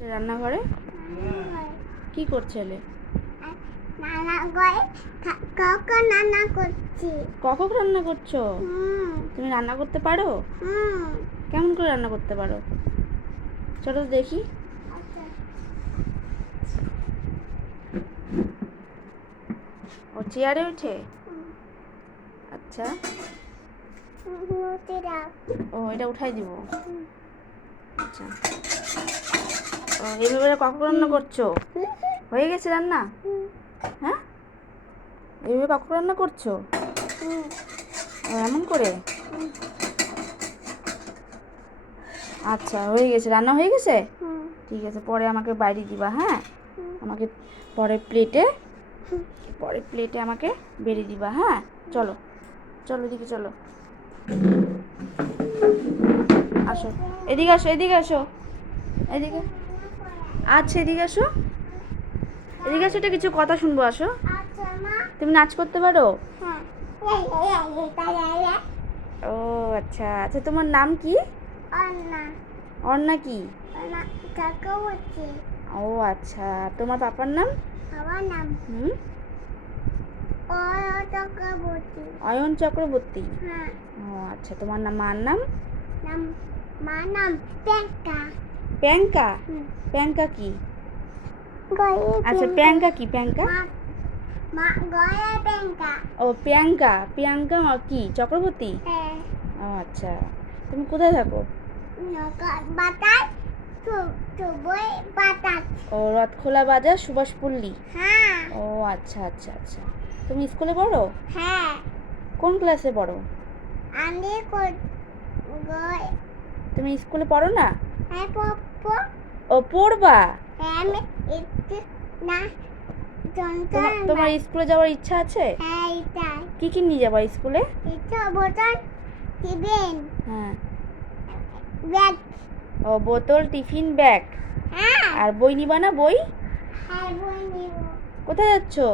রান্নাঘরে কি করছিলে? কখন রান্না করছি? কখন রান্না করছো? তুমি রান্না করতে পারো? কেমন করে রান্না করতে পারো? চলো তো দেখি। ও চেয়ারে উঠে? আচ্ছা, ও এটা উঠাই দিব। আচ্ছা, ও এইভাবে কখন রান্না করছো? হয়ে গেছে রান্না? হ্যাঁ, এইভাবে কখন রান্না করছো? ও এমন করে? আচ্ছা, হয়ে গেছে, রান্না হয়ে গেছে। ঠিক আছে, পরে আমাকে বাইরে দিবা। হ্যাঁ, আমাকে পরের প্লেটে আমাকে বেড়ে দিবা। হ্যাঁ, চলো চলো, এদিকে চলো, আসো, এদিকে আসো, এদিকে আসো, এদিকে। আচ্ছা, এদিকে আসো, এদিকে আসো, এটা কিছু কথা শুনবো, আসো। তুমি নাচ করতে পারো? ও আচ্ছা আচ্ছা, তোমার নাম কি? অর্ণা কি? ও আচ্ছা, তোমার পাপার নাম? হুম, অয়ন চক্রবর্তী। ও আচ্ছা, তোমার মার নাম? প্যাঙ্কা। প্যাঙ্কা কি? আচ্ছা, প্যাঙ্কা কি? প্যাঙ্কা, ও প্রিয়াঙ্কা। প্রিয়াঙ্কা কি চক্রবর্তী? ও আচ্ছা, তুমি কোথায় থাকো? ও রথখোলা বাজার, সুভাষপল্লী। ও আচ্ছা আচ্ছা আচ্ছা, তুমি স্কুলে পড়ো? কোন ক্লাসে পড়ো? তুমি স্কুলে পড়ো না? ও পড়বা। তোমার স্কুলে যাওয়ার ইচ্ছা আছে? কি কি নিয়ে যাবা স্কুলে? হ্যাঁ, ও বোতল, টিফিন, ব্যাগ। আর বই নিবা না? বই কোথায় যাচ্ছো?